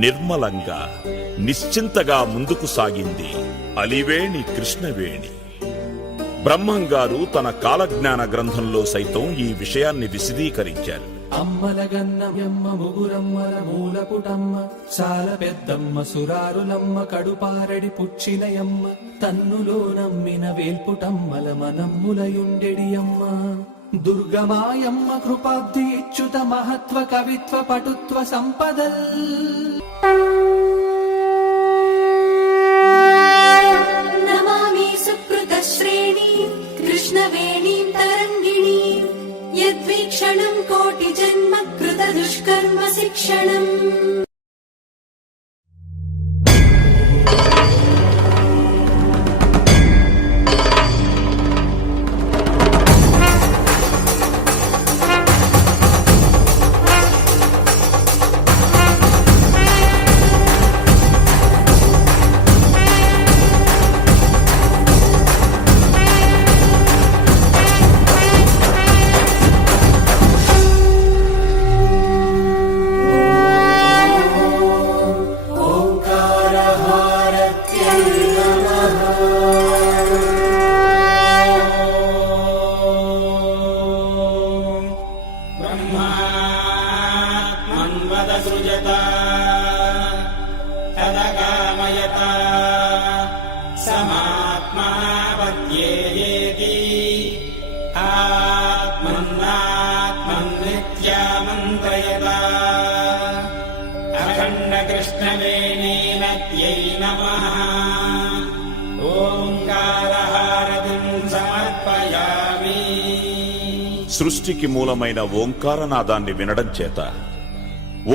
నిర్మలంగా నిశ్చింతగా ముందుకు సాగింది అలివేణి కృష్ణవేణి. బ్రహ్మంగారు తన కాలజ్ఞాన గ్రంథంలో సైతం ఈ విషయాన్ని విశదీకరించారు. అమ్మలగన్న యమ్మ ముగురమ్మల మూలపుటమ్మ చాలా పెద్దమ్మ సురారులమ్మ కడుపారడి పుచ్చినయమ్మ తన్నులో నమ్మిన వేల్పుటమ్మల మనమ్ములయుండెడి అమ్మ దుర్గమాయమ్మ కృపాబ్ది ఇచ్చుత మహత్వ కవిత్వ పటుత్వ సంపదల్ నమామి సుకృత శ్రేణి కృష్ణవేణీం తరంగిణీ యద్వీక్షణం కోటి జన్మ కృత దుష్కర్మ శిక్షణం. అఖండ కృష్ణవేణీనత్యై నమః. ఓంకారహారతిం సమర్పయామి. సృష్టికి మూలమైన ఓంకారనాదాన్ని వినడం చేత,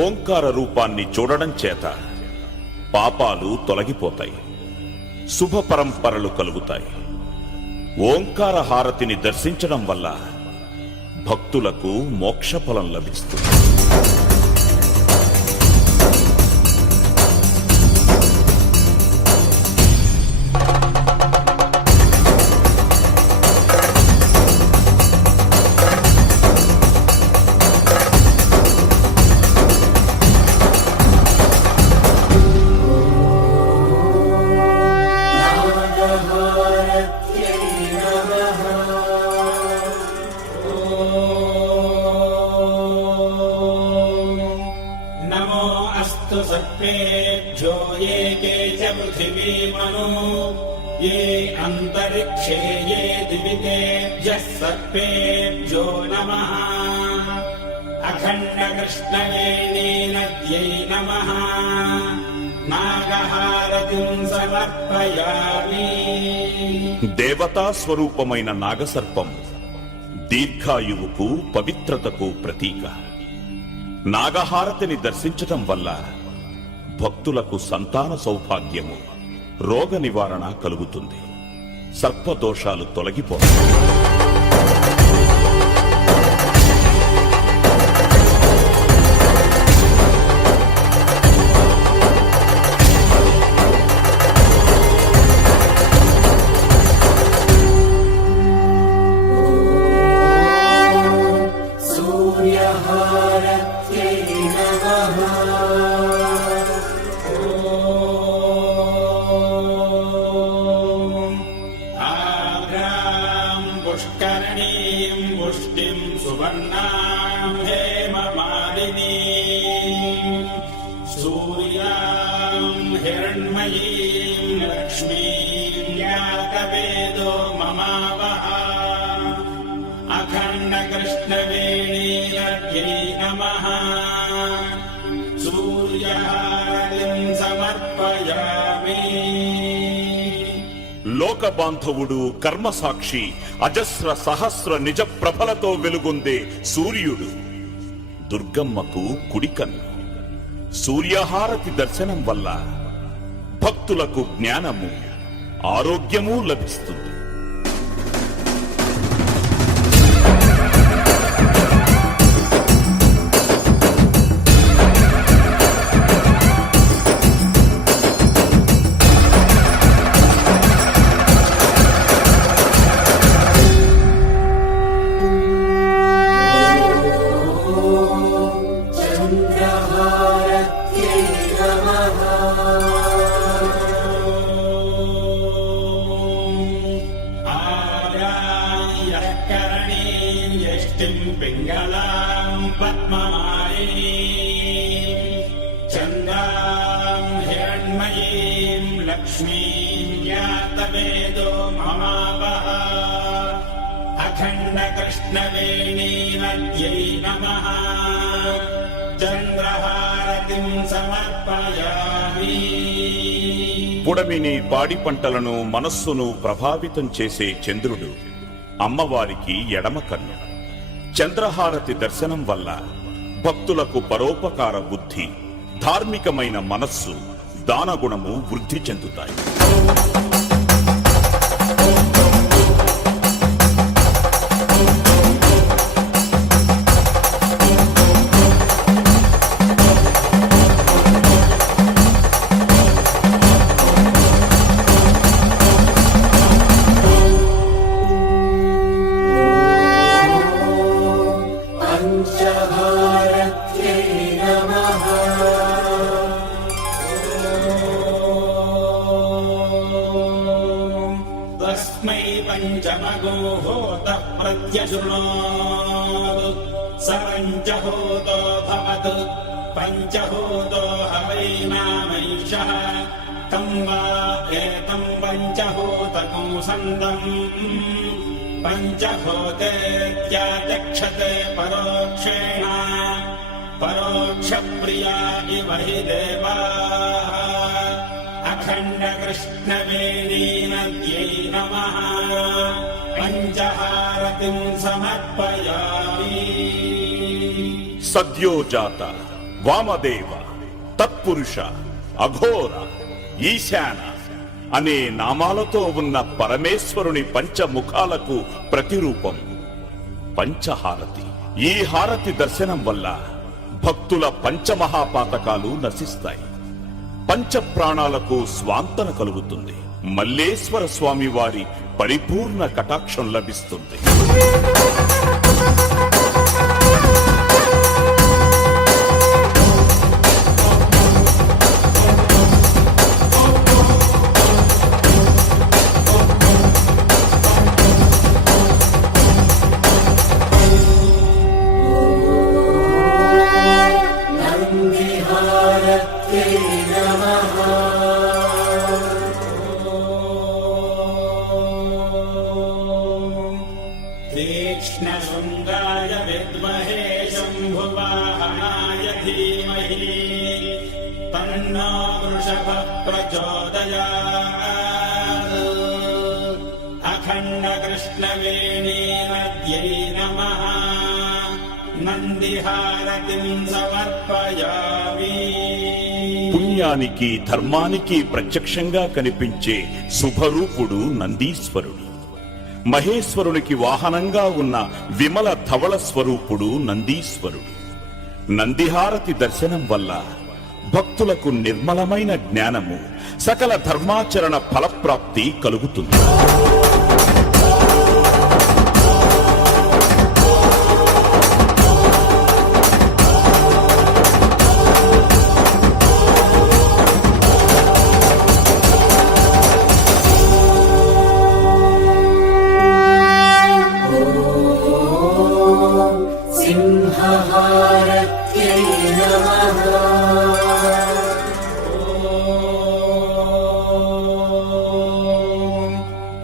ఓంకార రూపాన్ని చూడడం చేత పాపాలు తొలగిపోతాయి, శుభ పరంపరలు కలుగుతాయి. ఓంకార హారతిని దర్శించడం వల్ల భక్తులకు మోక్షఫలం లభిస్తుంది. सर्पेभ्यो ये के च पृथिवीमनो ये अन्तरिक्षे ये दिवितेभ्यः सर्पेभ्यो नमः. अखण्डकृष्णवेणीनद्यै नमः. నాగహారతిం సమర్పయామి. దేవతా స్వరూపమైన నాగసర్పం దీర్ఘాయువుకు పవిత్రతకు ప్రతీక. నాగహారతిని దర్శించటం వల్ల భక్తులకు సంతాన సౌభాగ్యము, రోగ నివారణ కలుగుతుంది, సర్పదోషాలు తొలగిపోతాయి. పుష్కరణీం పుష్టిం సువర్ణాం హేమమాలినీ సూర్యాం హిరణ్మయీం లక్ష్మీం యాతవేదో మమావహ. అఖండ కృష్ణవేణీనద్యై నమః. సూర్యహారతిం సమర్పయామి. లోక బాంధవుడు, కర్మసాక్షి, అజస్ర సహస్ర నిజ ప్రభలతో వెలుగొందే సూర్యుడు దుర్గమ్మకు కుడికన్ను. సూర్యహారతి దర్శనం వల్ల భక్తులకు జ్ఞానము, ఆరోగ్యము లభిస్తుంది. लक्ष्मीं यातवेदो ममावः अखण्डकृष्णवेणीनद्यै नमः चन्द्रहारतिं समर्पयामि పుడమిని పాడి పంటలను మనస్సును ప్రభావితం చేసే చంద్రుడు అమ్మవారికి ఎడమ కన్ను. చంద్రహారతి దర్శనం వల్ల భక్తులకు పరోపకార బుద్ధి, ధార్మికమైన మనస్సు, దానగుణము వృద్ధి చెందుతాయి. तस्मै पञ्चमगो होतः प्रत्यशृणोतु स पञ्चहोतो भवतु पञ्चहोतो हवैनामैषः तं वा एतं पञ्चहोतकं सन्दम् पञ्चहोतेत्याचक्षते परोक्षेण परोक्षप्रिया इव हि देवाः अखण्डकृष्णवेणीनद्यै नमः पञ्चहारतिं समर्पयामि సద్యోజాత, వామదేవ, తత్పురుష, అఘోర, ఈశాన అనే నామాలతో ఉన్న పరమేశ్వరుని పంచముఖాలకు ప్రతిరూపం పంచహారతి. ఈ హారతి దర్శనం వల్ల భక్తుల పంచమహాపాతకాలు నశిస్తాయి, పంచ ప్రాణాలకు స్వాంతన కలుగుతుంది, మల్లేశ్వర స్వామి వారి పరిపూర్ణ కటాక్షం లభిస్తుంది. तीक्ष्णशृङ्गाय विद्महे शम्भुवाहनाय धीमहि तन्नो वृषभः प्रचोदयात् अखण्डकृष्णवेणीनद्यै नमः नन्दिहारतिं समर्पयामि పుణ్యానికి ధర్మానికి ప్రత్యక్షంగా కనిపించే శుభరూపుడు నందీశ్వరుడు. మహేశ్వరునికి వాహనంగా ఉన్న విమల ధవళ స్వరూపుడు నందీశ్వరుడు. నందిహారతి దర్శనం వల్ల భక్తులకు నిర్మలమైన జ్ఞానము, సకల ధర్మాచరణ ఫలప్రాప్తి కలుగుతుంది. सिंहहारत्यै नमः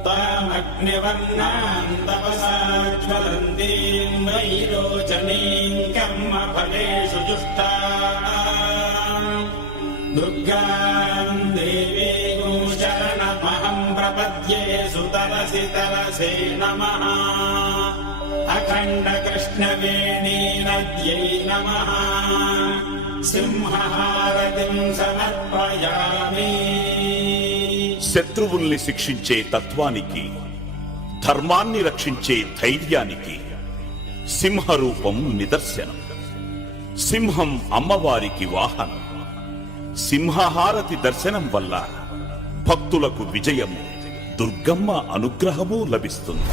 तामग्निवर्णां तपसा ज्वलन्तीं वैरोचनीं कर्मफलेषु जुष्टां दुर्गां देवीं शरणमहं प्रपद्ये सुतरसि तरसे नमः अखण्डकृष्णवेणीनद्यै नमः సింహహారతిం సమర్పయామి. శత్రువుల్ని శిక్షించే తత్వానికి, ధర్మాన్ని రక్షించే ధైర్యానికి సింహరూపం నిదర్శనం. సింహం అమ్మవారికి వాహనం. సింహహారతి దర్శనం వల్ల భక్తులకు విజయము, దుర్గమ్మ అనుగ్రహము లభిస్తుంది.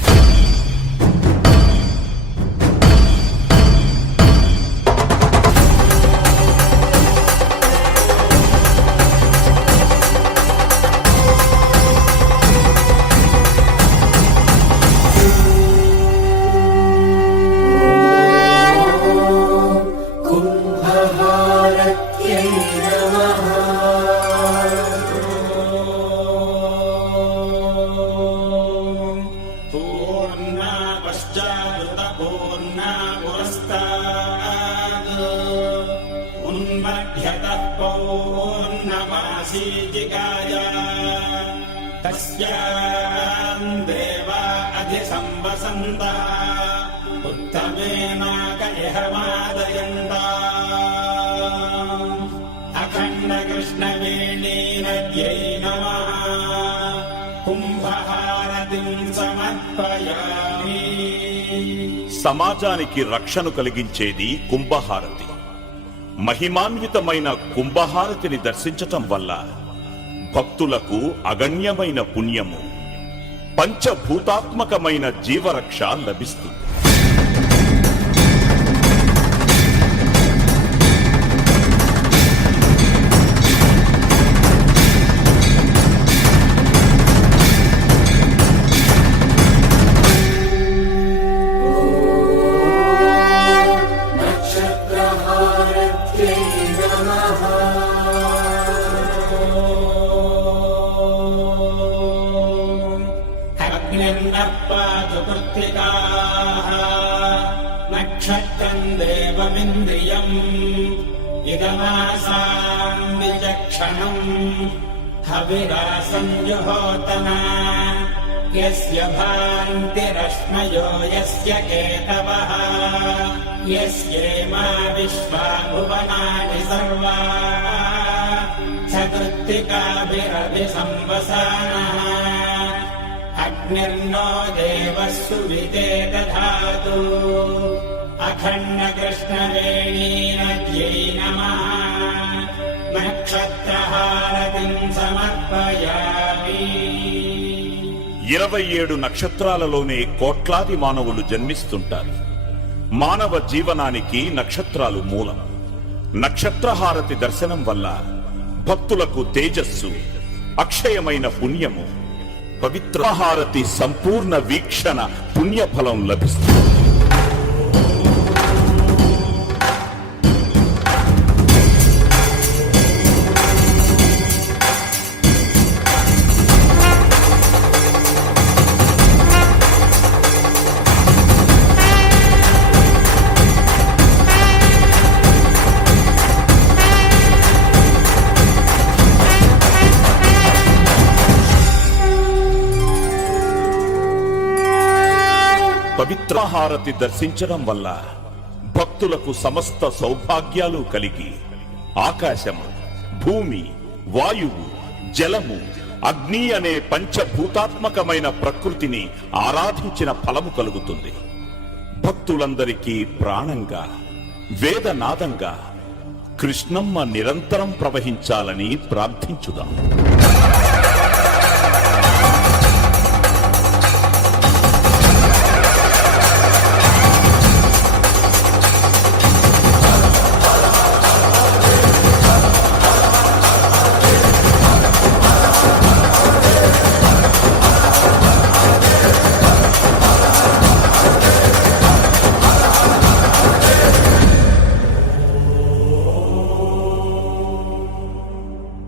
पौर्णमासीजिकाय तस्याम् देवा अधिसंवसन्तः उत्तमेनाक इह मादयन्ताम् अखण्डकृष्णवेणीनद्यै नमः కుంభహారతిం సమర్పయామి. సమాజానికి రక్షను కలిగించేది కుంభహారతి. మహిమాన్వితమైన కుంభహారతిని దర్శించటం వల్ల భక్తులకు అగణ్యమైన పుణ్యము, పంచభూతాత్మకమైన జీవరక్ష లభిస్తుంది. నక్షత్రం దేవమింద్రియం ఇదమాసాం విచక్షణం హవిరాసం జుహోతన యస్య భాంతిరశ్మయో యస్య కేతవః యస్యేమా విశ్వా భువనాని సర్వా చతుర్తికాభిరభిసంవసానః అగ్నిర్నో దేవः సువితే దధాతు. అఖండకృష్ణవేణీనద్యై నమః నక్షత్రహారతిం సమర్పయామి. 27 నక్షత్రాలలోనే కోట్లాది మానవులు జన్మిస్తుంటారు. మానవ జీవనానికి నక్షత్రాలు మూలం. నక్షత్రహారతి దర్శనం వల్ల భక్తులకు తేజస్సు, అక్షయమైన పుణ్యము, పవిత్ర హారతి సంపూర్ణ వీక్షణ పుణ్యఫలం లభిస్తుంది. పవిత్ర హారతి దర్శించడం వల్ల భక్తులకు సమస్త సౌభాగ్యాలు కలిగి ఆకాశము, భూమి, వాయువు, జలము, అగ్ని అనే పంచభూతాత్మకమైన ప్రకృతిని ఆరాధించిన ఫలము కలుగుతుంది. భక్తులందరికీ ప్రాణంగా, వేదనాదంగా కృష్ణమ్మ నిరంతరం ప్రవహించాలని ప్రార్థించుదాం.